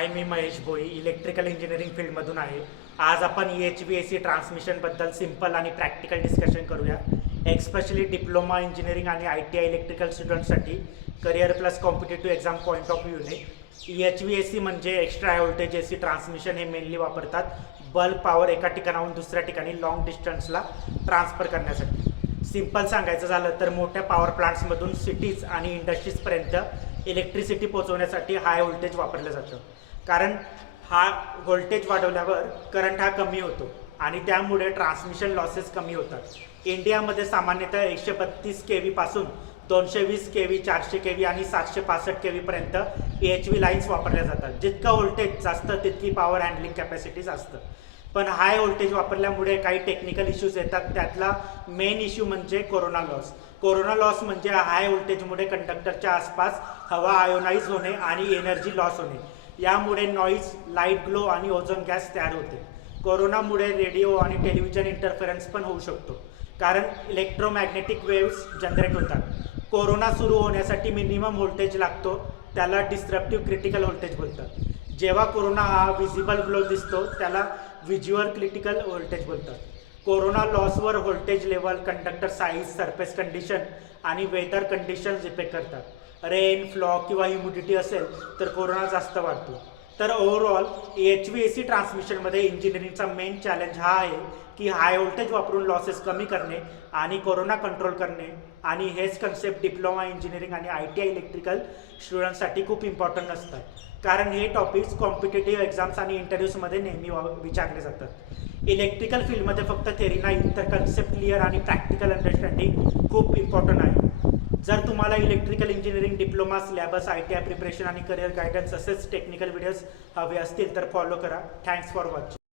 हाय, मी Mahesh Bhoi electrical engineering फील्डमधून आहे. आज आपण HVAC ट्रान्समिशनबद्दल सिंपल आणि प्रॅक्टिकल डिस्कशन करूया. एक्स्पेशली डिप्लोमा इंजिनिअरिंग आणि ITI इलेक्ट्रिकल स्टुडंटसाठी career plus competitive exam point of व्ह्यूने HVAC म्हणजे extra high voltage AC transmission हे मेनली वापरतात बल्क पॉवर एका ठिकाणाहून दुसऱ्या ठिकाणी लॉंग डिस्टन्सला ट्रान्सफर करण्यासाठी. सिंपल सांगायचं झालं तर मोठ्या पॉवर प्लांट्समधून सिटीज आणि इंडस्ट्रीजपर्यंत इलेक्ट्रिसिटी पोहोचवण्यासाठी हाय व्होल्टेज वापरलं जातं. कारण हा व्होल्टेज वाढवल्यावर करंट हा कमी होतो आणि त्यामुळे ट्रान्समिशन लॉसेस कमी होतात. इंडियामध्ये सामान्यतः 132 kV पासून 220 kV, 400 kV आणि 765 kV पर्यंत HV लाईन्स वापरल्या जातात. जितकं व्होल्टेज जास्त तितकी पॉवर हँडलिंग कॅपॅसिटी जास्त. पण हाय व्होल्टेज वापरल्यामुळे काही टेक्निकल इश्यूज येतात. त्यातला मेन इश्यू म्हणजे कोरोना लॉस. कोरोना लॉस म्हणजे हाय व्होल्टेजमुळे कंडक्टरच्या आसपास हवा आयोनाइज होणे आणि एनर्जी लॉस होणे. यामुळे नॉईज, लाईट ग्लो आणि ओझोन गॅस तयार होते. कोरोनामुळे रेडिओ आणि टेलिव्हिजन इंटरफेरन्स पण होऊ शकतो कारण इलेक्ट्रोमॅग्नेटिक वेव्स जनरेट होतात. कोरोना सुरू होण्यासाठी मिनिमम व्होल्टेज लागतो, त्याला डिस्ट्रप्टिव्ह क्रिटिकल व्होल्टेज बोलतात. जेव्हा कोरोना हा विजिबल ग्लो दिसतो त्याला व्हिज्युअल क्रिटिकल व्होल्टेज बोलतात. कोरोना लॉसवर voltage level, conductor size, surface condition आणि वेदर कंडिशन्स इफेक्ट करतात. रेन, फ्लॉग किंवा ह्युमिडिटी असेल तर कोरोना जास्त वाढतो. तर ओव्हरऑल HVAC ट्रान्समिशनमध्ये इंजिनिअरिंगचा मेन चॅलेंज हा आहे की हाय व्होल्टेज वापरून लॉसेस कमी करणे आणि कोरोना कंट्रोल करणे. आणि हेच कन्सेप्ट डिप्लोमा इंजिनिअरिंग आणि ITI इलेक्ट्रिकल स्टुडंट्ससाठी खूप इम्पॉर्टंट असतात. कारण हे टॉपिक्स कॉम्पिटेटिव्ह एक्झाम्स आणि इंटरव्ह्यूजमध्ये नेहमी विचारले जातात. इलेक्ट्रिकल फील्डमध्ये फक्त थेरी नाही तर कन्सेप्ट क्लिअर आणि प्रॅक्टिकल अंडरस्टँडिंग खूप इम्पॉर्टंट आहे. जर तुम्हाला electrical engineering diploma, syllabus, ITI preparation आणि करिअर गायडन्स असेच टेक्निकल व्हिडिओज हवे असतील तर फॉलो करा. Thanks for watching.